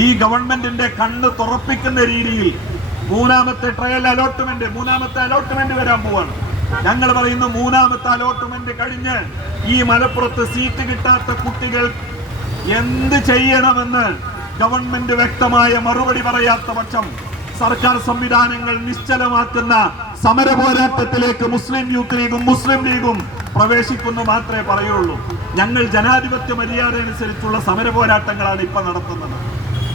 ഈ ഗവൺമെന്റിന്റെ കണ്ണ് തുറപ്പിക്കുന്ന രീതിയിൽ മൂന്നാമത്തെ ട്രയൽ അലോട്ട്മെന്റ് മൂന്നാമത്തെ അലോട്ട്മെന്റ് വരാൻ പോവാണ്. ഞങ്ങൾ പറയുന്നു മൂന്നാമത്തെ അലോട്ട്മെന്റ് കഴിഞ്ഞ് ഈ മലപ്പുറത്ത് സീറ്റ് കിട്ടാത്ത കുട്ടികൾ എന്ത് ചെയ്യണമെന്ന് ഗവൺമെന്റ് വ്യക്തമായ മറുപടി പറയാത്ത പക്ഷം സർക്കാർ സംവിധാനങ്ങൾ നിശ്ചലമാക്കുന്ന സമര പോരാട്ടത്തിലേക്ക് മുസ്ലിം യൂത്ത് ലീഗും മുസ്ലിം ലീഗും പ്രവേശിക്കുന്നു മാത്രമേ പറയുള്ളൂ. ഞങ്ങൾ ജനാധിപത്യ മര്യാദ അനുസരിച്ചുള്ള സമര പോരാട്ടങ്ങളാണ് ഇപ്പൊ നടത്തുന്നത്.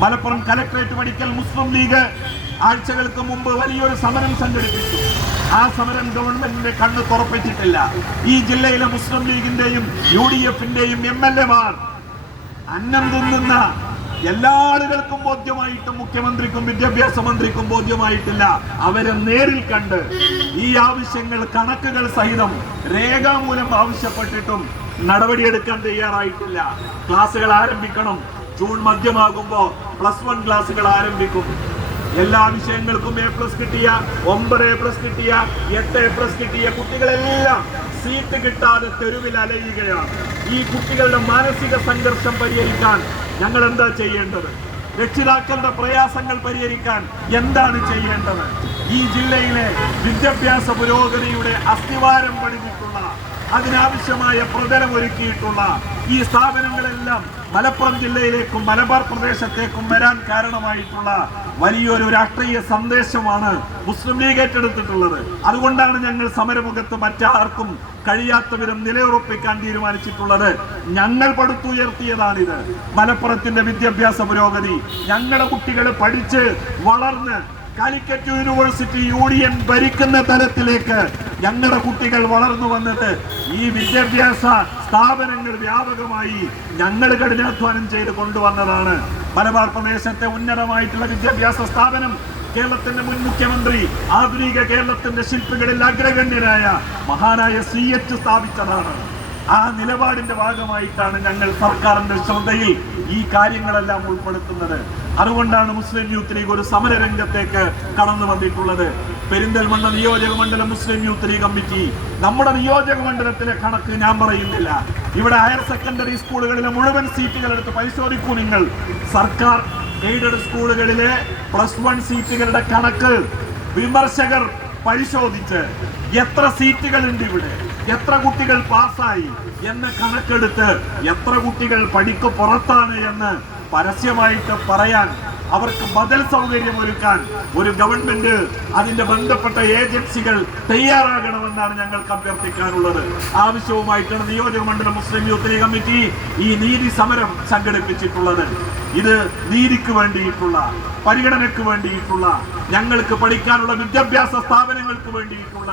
മലപ്പുറം കലക്ടറേറ്റ് മെഡിക്കൽ മുസ്ലിം ലീഗ് ആഴ്ചകൾക്ക് മുമ്പ് വലിയൊരു സമരം സംഘടിപ്പിച്ചു. ആ സമരം ഗവൺമെന്റിന്റെ കണ്ണ് തുറപ്പിച്ചിട്ടില്ല. ഈ ജില്ലയിലെ മുസ്ലിം ലീഗിന്റെയും യു ഡി എഫിന്റെയും എം എൽ എമാർ അന്നം തിന്നുന്ന എല്ലാ ആളുകൾക്കും ബോധ്യമായിട്ടും മുഖ്യമന്ത്രിക്കും വിദ്യാഭ്യാസ മന്ത്രിക്കും ബോധ്യമായിട്ടില്ല. അവരെ നേരിൽ കണ്ട് ഈ ആവശ്യങ്ങൾ കണക്കുകൾ സഹിതം രേഖാമൂലം ആവശ്യപ്പെട്ടിട്ടും നടപടിയെടുക്കാൻ തയ്യാറായിട്ടില്ല. ക്ലാസ്സുകൾ ആരംഭിക്കണം. ജൂൺ മധ്യമാകുമ്പോൾ പ്ലസ് വൺ ക്ലാസ്സുകൾ ആരംഭിക്കും. എല്ലാ വിഷയങ്ങൾക്കും എ പ്ലസ് കിട്ടിയ ഒമ്പത് എ പ്ലസ് കിട്ടിയ എട്ട് എ പ്ലസ് കിട്ടിയ കുട്ടികളെല്ലാം സീറ്റ് കിട്ടാതെ തെരുവിൽ അലയുകയാണ്. ഈ കുട്ടികളുടെ മാനസിക സംഘർഷം പരിഹരിക്കാൻ ഞങ്ങൾ എന്താ ചെയ്യേണ്ടത്? രക്ഷിതാക്കളുടെ പ്രയാസങ്ങൾ പരിഹരിക്കാൻ എന്താണ് ചെയ്യേണ്ടത്? ഈ ജില്ലയിലെ വിദ്യാഭ്യാസ പുരോഗതിയുടെ അസ്ഥിവാരം പണിതിട്ടുള്ള അതിനാവശ്യമായ പ്രതലം ഒരുക്കിയിട്ടുള്ള ഈ സ്ഥാപനങ്ങളെല്ലാം മലപ്പുറം ജില്ലയിലേക്കും മലബാർ പ്രദേശത്തേക്കും വരാൻ കാരണമായിട്ടുള്ള വലിയൊരു രാഷ്ട്രീയ സന്ദേശമാണ് മുസ്ലിം ലീഗ് ഏറ്റെടുത്തിട്ടുള്ളത്. അതുകൊണ്ടാണ് ഞങ്ങൾ സമരമുഖത്ത് മറ്റാർക്കും കഴിയാത്ത വിധം നിലയുറപ്പിക്കാൻ തീരുമാനിച്ചിട്ടുള്ളത്. ഞങ്ങൾ പടുത്തുയർത്തിയതാണിത്. മലപ്പുറത്തിന്റെ വിദ്യാഭ്യാസ പുരോഗതി ഞങ്ങളുടെ കുട്ടികൾ പഠിച്ച് വളർന്ന് കാലിക്കറ്റ് യൂണിവേഴ്സിറ്റി യൂണിയൻ ഭരിക്കുന്ന തലത്തിലേക്ക് ഞങ്ങളുടെ കുട്ടികൾ വളർന്നു വന്നിട്ട് ഈ വിദ്യാഭ്യാസ സ്ഥാപനങ്ങൾ വ്യാപകമായി ഞങ്ങൾ കഠിനാധ്വാനം ചെയ്ത് കൊണ്ടുവന്നതാണ്. മലബാർ പ്രദേശത്തെ ഉന്നതമായിട്ടുള്ള വിദ്യാഭ്യാസ സ്ഥാപനം കേരളത്തിന്റെ മുൻ മുഖ്യമന്ത്രി ആധുനിക കേരളത്തിന്റെ ശില്പികളിൽ അഗ്രഗണ്യനായ മഹാനായ സി എച്ച് സ്ഥാപിച്ചതാണ്. ആ നിലപാടിന്റെ ഭാഗമായിട്ടാണ് ഞങ്ങൾ സർക്കാരിന്റെ ശ്രദ്ധയിൽ ഈ കാര്യങ്ങളെല്ലാം ഉൾപ്പെടുത്തുന്നത്. അതുകൊണ്ടാണ് മുസ്ലിം യൂത്ത് ലീഗ് ഒരു സമര രംഗത്തേക്ക് കടന്നു വന്നിട്ടുള്ളത്. പെരിന്തൽമണ്ണ നിയോജക മണ്ഡലം മുസ്ലിം യൂത്ത് ലീഗ് കമ്മിറ്റി. നമ്മുടെ നിയോജക മണ്ഡലത്തിലെ കണക്ക് ഞാൻ പറയുന്നില്ല. ഇവിടെ ഹയർ സെക്കൻഡറി സ്കൂളുകളിലെ മുഴുവൻ സീറ്റുകൾ എടുത്ത് പരിശോധിക്കൂ നിങ്ങൾ. സർക്കാർ എയ്ഡഡ് സ്കൂളുകളിലെ പ്ലസ് വൺ സീറ്റുകളുടെ കണക്ക്. വിമർശകർ പരിശോധിച്ച് എത്ര സീറ്റുകളുണ്ട് ഇവിടെ? എത്ര കുട്ടികൾ പാസ്സായി? എന്ന് കണക്കെടുത്ത് എത്ര കുട്ടികൾ പഠിക്ക് പുറത്താണ് എന്ന് പരസ്യമായിട്ട് പറയാൻ അവർക്ക് ബദൽ സൗകര്യം ഒരുക്കാൻ ഒരു ഗവൺമെന്റ് അതിന്റെ ബന്ധപ്പെട്ട ഏജൻസികൾ തയ്യാറാകണമെന്നാണ് ഞങ്ങൾക്ക് അഭ്യർത്ഥിക്കാനുള്ളത്. ആവശ്യവുമായിട്ടാണ് നിയോജക മണ്ഡലം മുസ്ലിം യൂത്ത് ലീഗ് കമ്മിറ്റി ഈ നീതി സമരം സംഘടിപ്പിച്ചിട്ടുള്ളത്. ഇത് നീതിക്ക് വേണ്ടിയിട്ടുള്ള പരിഗണനയ്ക്ക് വേണ്ടിയിട്ടുള്ള ഞങ്ങൾക്ക് പഠിക്കാനുള്ള വിദ്യാഭ്യാസ സ്ഥാപനങ്ങൾക്ക് വേണ്ടിയിട്ടുള്ള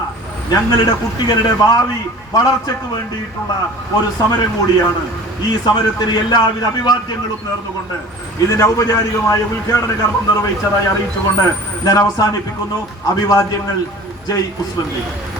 ഞങ്ങളുടെ കുട്ടികളുടെ ഭാവി വളർച്ചയ്ക്ക് വേണ്ടിയിട്ടുള്ള ഒരു സമരം കൂടിയാണ്. ഈ സമരത്തിന് എല്ലാവിധ അഭിവാദ്യങ്ങളും നേർന്നുകൊണ്ട് ഇതിന്റെ ഔപചാരികമായ ഉദ്ഘാടന കർമ്മം നിർവഹിച്ചതായി അറിയിച്ചുകൊണ്ട് ഞാൻ അവസാനിപ്പിക്കുന്നു. അഭിവാദ്യങ്ങൾ. ജയ് മുസ്ലിം ലീഗ്.